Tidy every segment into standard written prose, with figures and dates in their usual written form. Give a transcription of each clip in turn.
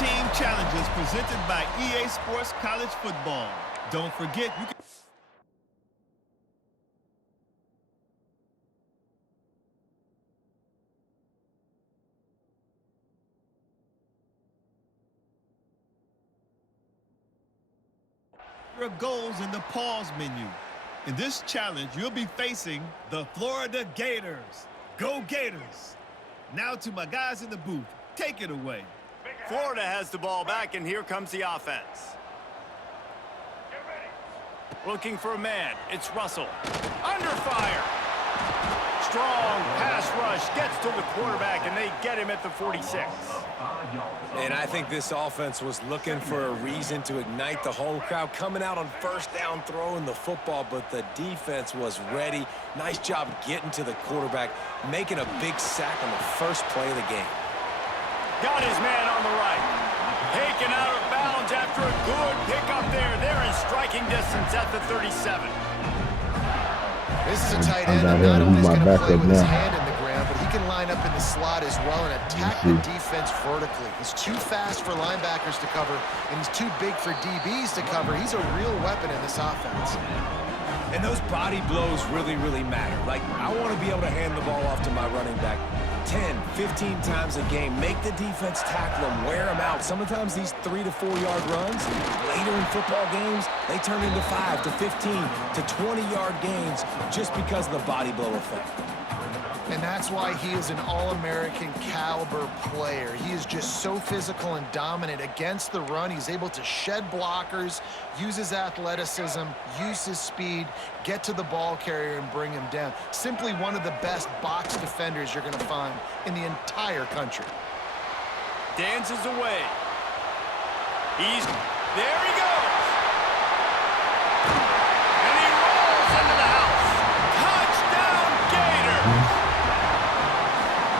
Team challenges presented by EA Sports College Football. Don't forget, you can... your goals in the pause menu. In this challenge, you'll be facing the Florida Gators. Go Gators! Now to my guys in the booth. Take it away. Florida has the ball back, and here comes the offense. Looking for a man. It's Russell. Under fire. Strong pass rush gets to the quarterback, and they get him at the 46. And I think this offense was looking for a reason to ignite the home crowd, coming out on first down, throwing the football, but the defense was ready. Nice job getting to the quarterback, making a big sack on the first play of the game. Got his man on the right. Taken out of bounds after a good pickup there. They're in striking distance at the 37. This is a tight end that not only is going to play with his hand in the ground, but he can line up in the slot as well and attack the defense vertically. He's too fast for linebackers to cover, and he's too big for DBs to cover. He's a real weapon in this offense. And those body blows really, really matter. Like, I want to be able to hand the ball off to my running back 10, 15 times a game. Make the defense tackle them, wear them out. Sometimes these 3 to 4 yard runs, later in football games, they turn into 5 to 15 to 20 yard gains just because of the body blow effect. And that's why he is an all-American caliber player. He is just so physical and dominant against the run. He's able to shed blockers, use his athleticism, use his speed, get to the ball carrier and bring him down. Simply one of the best box defenders you're going to find in the entire country. Dances away. There he goes. And he rolls into the house. Touchdown Gators.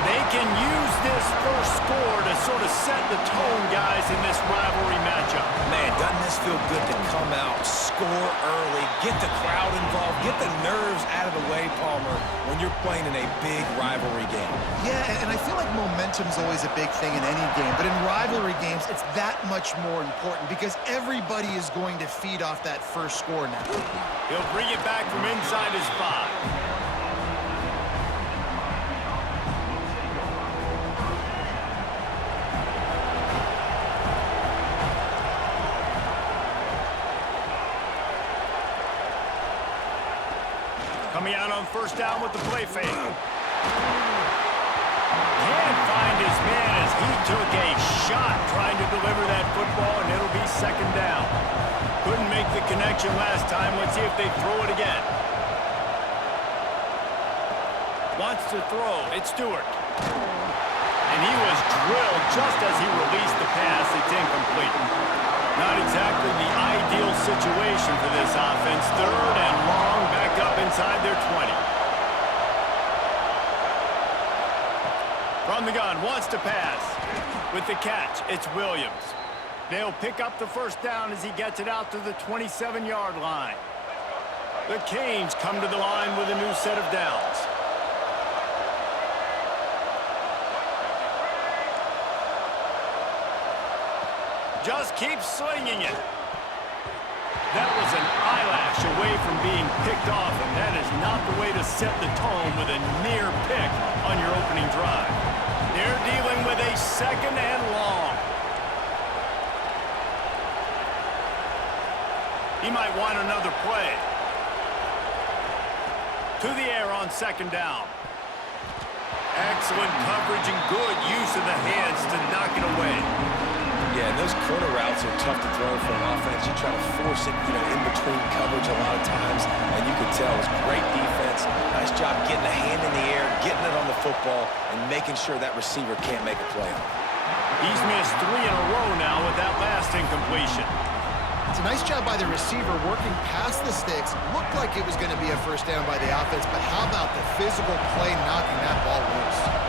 They can use this first score to sort of set the tone, guys, in this rivalry matchup. Man, doesn't this feel good to come out, score early, get the crowd involved, get the nerves out of the way, Palmer, when you're playing in a big rivalry game? Yeah, and I feel like momentum's always a big thing in any game, but in rivalry games, it's that much more important because everybody is going to feed off that first score now. He'll bring it back from inside his 5. Coming out on first down with the play fake. Can't find his man as he took a shot trying to deliver that football, and it'll be second down. Couldn't make the connection last time. Let's see if they throw it again. Wants to throw. It's Stewart. And he was drilled just as he released the pass. It's incomplete. Not exactly the ideal situation for this offense. Third and long, back up inside their 20. From the gun, wants to pass. With the catch, it's Williams. They'll pick up the first down as he gets it out to the 27-yard line. The Canes come to the line with a new set of downs. Just keep slinging it. That was an eyelash away from being picked off, and that is not the way to set the tone with a near pick on your opening drive. They're dealing with a second and long. He might want another play. To the air on second down. Excellent coverage and good use of the hands to knock it away. Yeah, and those corner routes are tough to throw for an offense. You try to force it, in between coverage a lot of times, and you can tell it's great defense. Nice job getting the hand in the air, getting it on the football, and making sure that receiver can't make a play on it. He's missed 3 in a row now with that last incompletion. It's a nice job by the receiver working past the sticks. Looked like it was going to be a first down by the offense, but how about the physical play knocking that ball loose?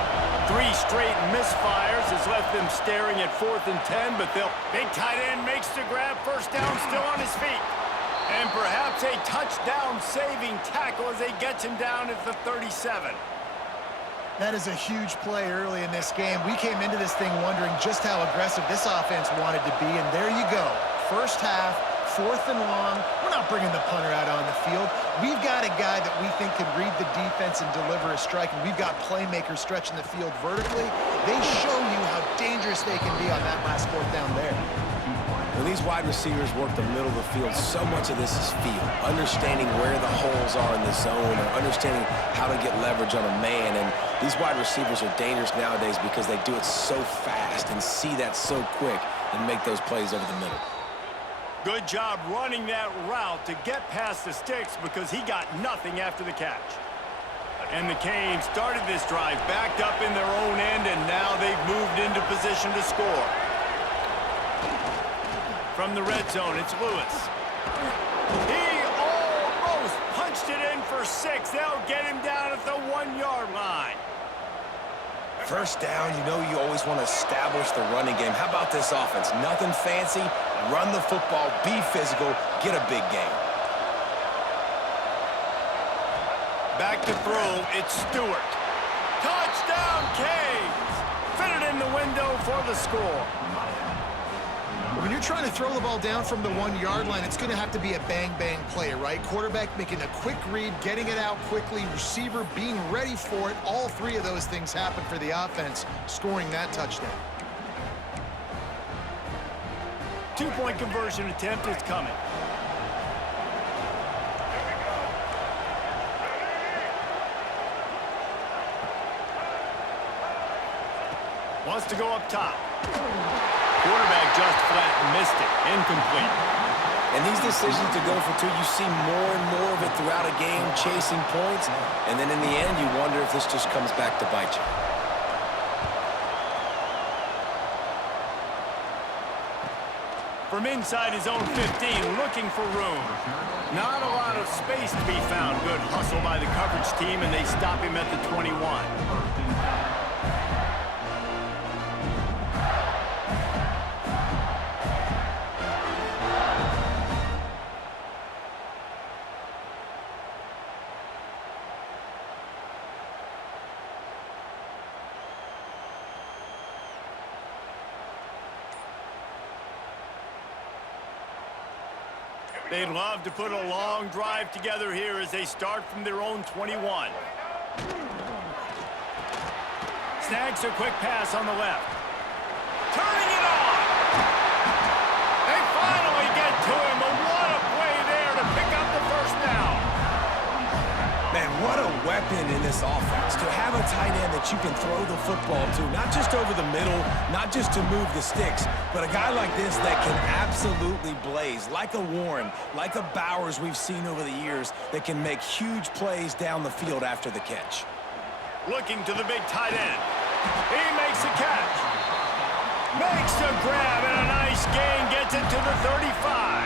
3 straight misfires has left them staring at 4th and 10, but big tight end makes the grab, first down, still on his feet. And perhaps a touchdown-saving tackle as they get him down at the 37. That is a huge play early in this game. We came into this thing wondering just how aggressive this offense wanted to be, and there you go. First half, 4th and long. We're not bringing the punter out on the field. We've got a guy that we think can read the defense and deliver a strike, and we've got playmakers stretching the field vertically. They show you how dangerous they can be on that last 4th down there. When these wide receivers work the middle of the field, so much of this is feel. Understanding where the holes are in the zone or understanding how to get leverage on a man. And these wide receivers are dangerous nowadays because they do it so fast and see that so quick and make those plays over the middle. Good job running that route to get past the sticks because he got nothing after the catch. And the Canes started this drive backed up in their own end, and now they've moved into position to score. From the red zone, it's Lewis. He almost punched it in for 6. They'll get him down at the 1-yard line. First down, you know you always want to establish the running game. How about this offense? Nothing fancy. Run the football, be physical, get a big gain. Back to throw, it's Stewart. Touchdown, Canes! Fit it in the window for the score. When you're trying to throw the ball down from the 1-yard line, it's going to have to be a bang-bang play, right? Quarterback making a quick read, getting it out quickly, receiver being ready for it. All 3 of those things happen for the offense, scoring that touchdown. 2-point conversion attempt is coming. Wants to go up top. Quarterback just flat missed it. Incomplete. And these decisions to go for 2, you see more and more of it throughout a game, chasing points. And then in the end, you wonder if this just comes back to bite you. From inside his own 15, looking for room. Not a lot of space to be found. Good hustle by the coverage team, and they stop him at the 21. They'd love to put a long drive together here as they start from their own 21. Snags a quick pass on the left. Turning it on! They finally get to him, but what a play there to pick up the first down. Man, what a weapon in this offense to have a tight end that you can throw the football to, not just over the middle, not just to move the sticks, but a guy like this that can absolutely blaze, like a Warren, like a Bowers we've seen over the years, that can make huge plays down the field after the catch. Looking to the big tight end. He makes a catch. Makes a grab and a nice gain, gets it to the 35.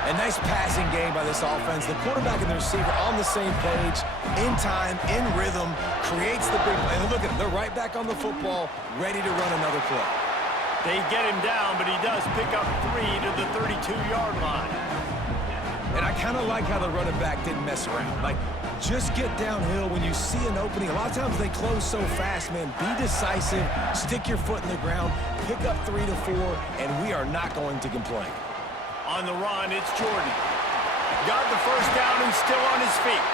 A nice passing game by this offense. The quarterback and the receiver on the same page, in time, in rhythm, creates the big play. And look at them, they're right back on the football, ready to run another play. They get him down, but he does pick up 3 to the 32-yard line. And I kind of like how the running back didn't mess around. Like, just get downhill when you see an opening. A lot of times they close so fast, man. Be decisive, stick your foot in the ground, pick up 3 to 4, and we are not going to complain. On the run, it's Jordan. Got the first down and still on his feet.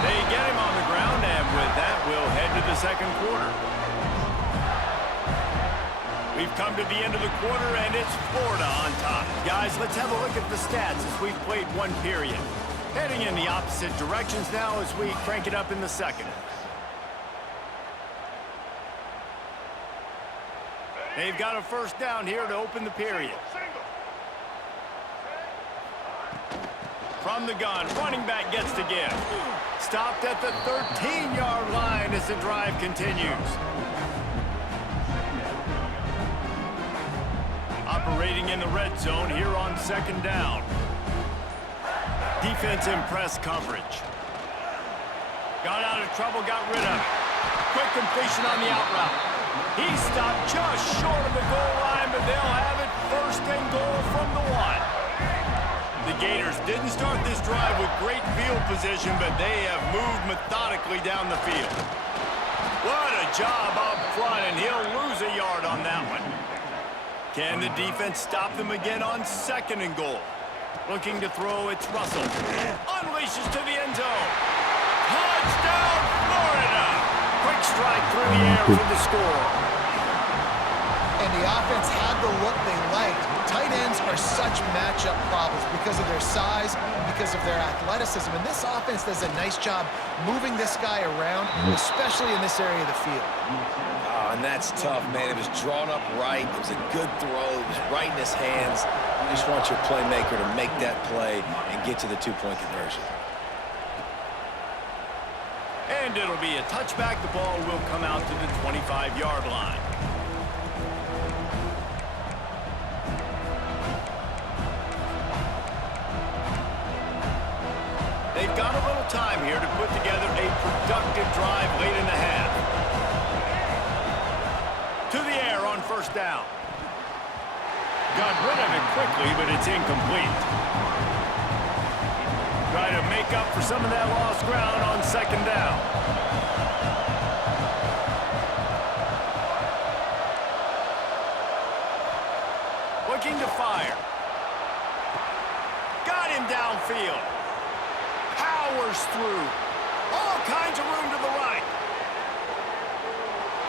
They get him on the ground, and with that, we'll head to the second quarter. We've come to the end of the quarter, and it's Florida on top. Guys, let's have a look at the stats as we've played 1 period. Heading in the opposite directions now as we crank it up in the second. They've got a first down here to open the period. From the gun, running back gets the give. Stopped at the 13-yard line as the drive continues. Operating in the red zone here on second down. Defense in press coverage. Got out of trouble, got rid of it. Quick completion on the out route. He stopped just short of the goal line, but they'll have it first and goal from the 1. The Gators didn't start this drive with great field position, but they have moved methodically down the field. What a job up front, and he'll lose a yard on that one. Can the defense stop them again on 2nd and goal? Looking to throw, it's Russell. Unleashes to the end zone. Touchdown, Florida! Quick strike through the air for the score. And the offense had the look they liked. Tight ends are such matchup problems because of their size, because of their athleticism. And this offense does a nice job moving this guy around, especially in this area of the field. And that's tough, man. It was drawn up right. It was a good throw. It was right in his hands. You just want your playmaker to make that play and get to the 2-point conversion. And it'll be a touchback. The ball will come out to the 25-yard line. They've got a little time here to put together a productive drive late in the half. To the air on 1st down. Got rid of it quickly, but it's incomplete. Try to make up for some of that lost ground on 2nd down. Looking to fire. Got him downfield. Powers through. All kinds of room to the right.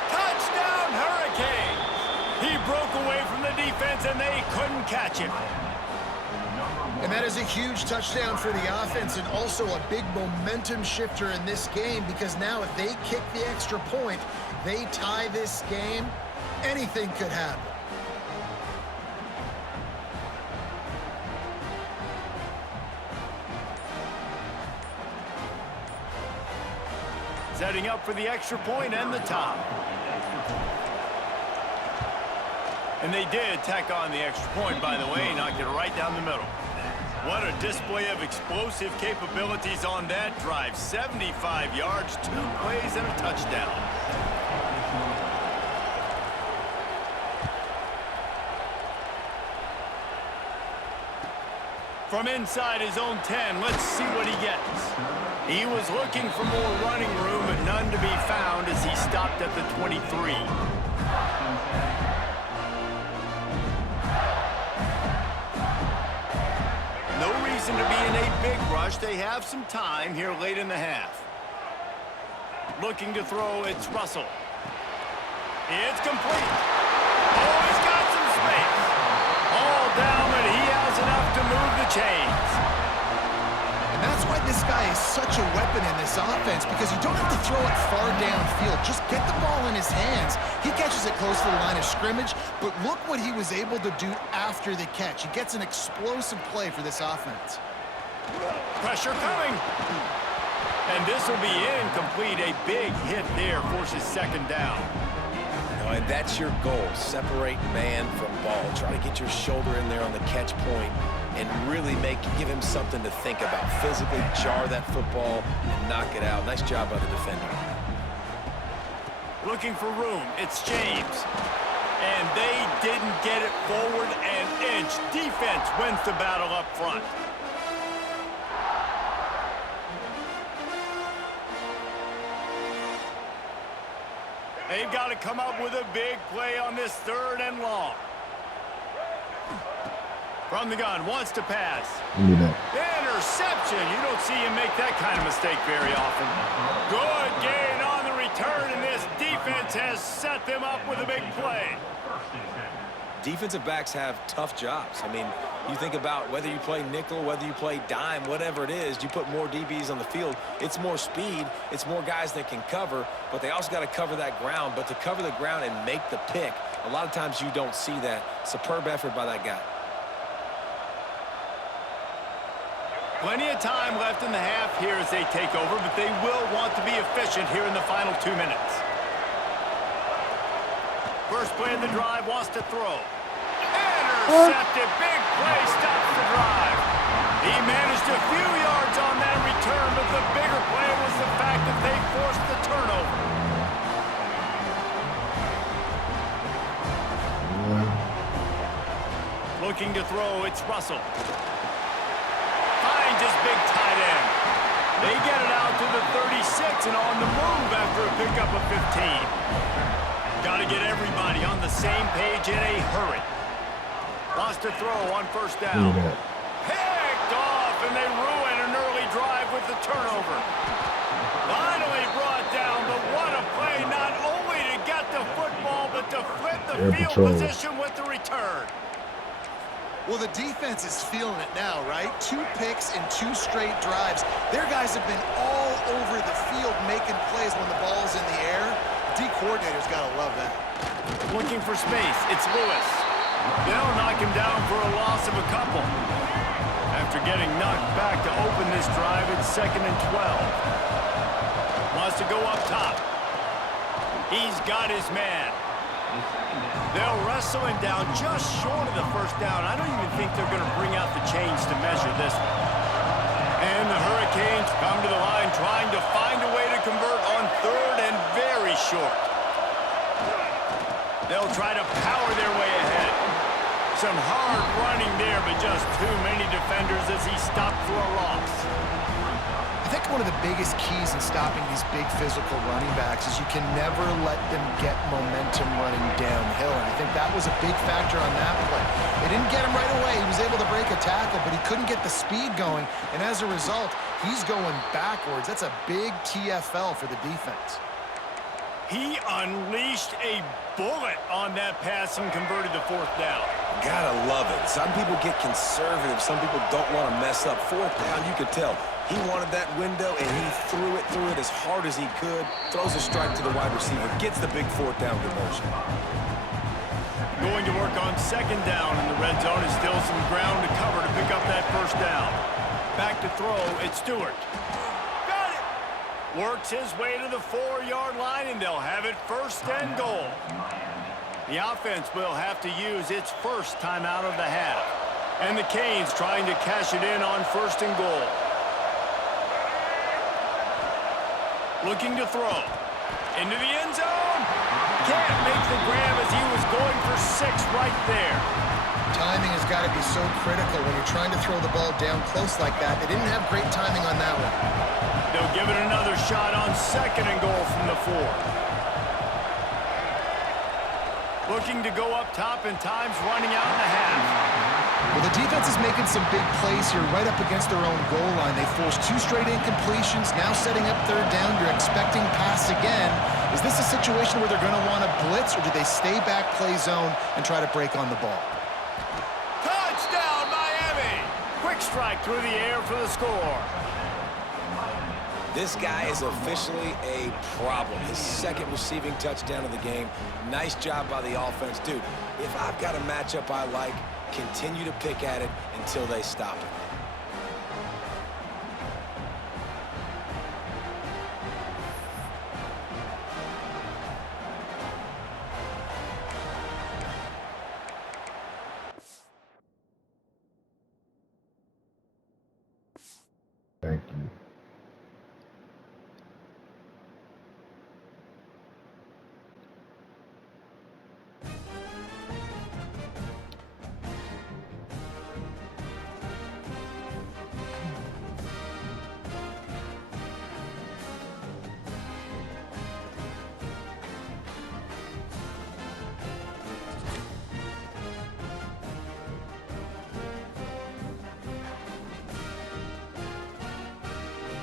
Touchdown, Hurricanes! He broke away from the defense, and they couldn't catch him. And that is a huge touchdown for the offense and also a big momentum shifter in this game because now if they kick the extra point, they tie this game, anything could happen. Setting up for the extra point and the tie. And they did tack on the extra point, by the way, knocked it right down the middle. What a display of explosive capabilities on that drive. 75 yards, 2 plays, and a touchdown. From inside his own 10, let's see what he gets. He was looking for more running room, but none to be found as he stopped at the 23. No reason to be in a big rush. They have some time here late in the half. Looking to throw, it's Russell. It's complete. Oh, he's got some space. All down, but he has enough to move the chains. And that's why this guy is such a weapon in this offense because you don't have to throw it far downfield. Just get the ball in his hands. He catches it close to the line of scrimmage, but look what he was able to do after the catch. He gets an explosive play for this offense. Pressure coming. And this will be incomplete. A big hit there forces 2nd down. And that's your goal. Separate man from ball. Try to get your shoulder in there on the catch point and really give him something to think about. Physically jar that football and knock it out. Nice job by the defender. Looking for room. It's James. And they didn't get it forward an inch. Defense wins the battle up front. They've got to come up with a big play on this 3rd and long. From the gun, wants to pass. Interception. You don't see him make that kind of mistake very often. Good gain on the return, and this defense has set them up with a big play. Defensive backs have tough jobs. I mean, you think about whether you play nickel, whether you play dime, whatever it is, you put more DBs on the field. It's more speed. It's more guys that can cover, but they also got to cover that ground. But to cover the ground and make the pick, a lot of times you don't see that. Superb effort by that guy. Plenty of time left in the half here as they take over, but they will want to be efficient here in the final 2 minutes. First play of the drive, wants to throw. Intercepted, big play, stops the drive. He managed a few yards on that return, but the bigger play was the fact that they forced the turnover. Looking to throw, it's Russell. Finds his big tight end. They get it out to the 36 and on the move after a pickup of 15. Got to get everybody on the same page in a hurry. Lost to throw on first down. Picked off, and they ruin an early drive with the turnover. Finally brought down, but what a play, not only to get the football, but to flip the field position with the return. Well, the defense is feeling it now, right? 2 picks in 2 straight drives. Their guys have been all over the field making plays when the ball's in the air. D coordinator's got to love that. Looking for space, it's Lewis. They'll knock him down for a loss of a couple. After getting knocked back to open this drive, it's 2nd and 12. Wants to go up top. He's got his man. They'll wrestle him down just short of the first down. I don't even think they're going to bring out the chains to measure this one. And the Hurricanes come to the line trying to find a way to convert on 3rd and very short. They'll try to power their way ahead. Some hard running there, but just too many defenders as he stopped for a loss. I think one of the biggest keys in stopping these big physical running backs is you can never let them get momentum running downhill. And I think that was a big factor on that play. They didn't get him right away. He was able to break a tackle, but he couldn't get the speed going. And as a result, he's going backwards. That's a big TFL for the defense. He unleashed a bullet on that pass and converted the 4th down. Gotta love it. Some people get conservative. Some people don't want to mess up. 4th down, you could tell. He wanted that window, and he threw it as hard as he could. Throws a strike to the wide receiver. Gets the big 4th down conversion. Going to work on 2nd down, and the red zone is still some ground to cover to pick up that 1st down. Back to throw, it's Stewart. Got it! Works his way to the 4-yard line, and they'll have it 1st and goal. The offense will have to use its first timeout of the half. And the Canes trying to cash it in on 1st and goal. Looking to throw. Into the end zone. Can't make the grab as he was going for 6 right there. Timing has got to be so critical when you're trying to throw the ball down close like that. They didn't have great timing on that one. They'll give it another shot on 2nd and goal from the 4. Looking to go up top, and time's running out in the half. Well, the defense is making some big plays here right up against their own goal line. They forced 2 straight incompletions, now setting up 3rd down. You're expecting pass again. Is this a situation where they're going to want to blitz, or do they stay back play zone and try to break on the ball? Touchdown, Miami! Quick strike through the air for the score. This guy is officially a problem. His 2nd receiving touchdown of the game. Nice job by the offense. Dude, if I've got a matchup I like, continue to pick at it until they stop it. Thank you.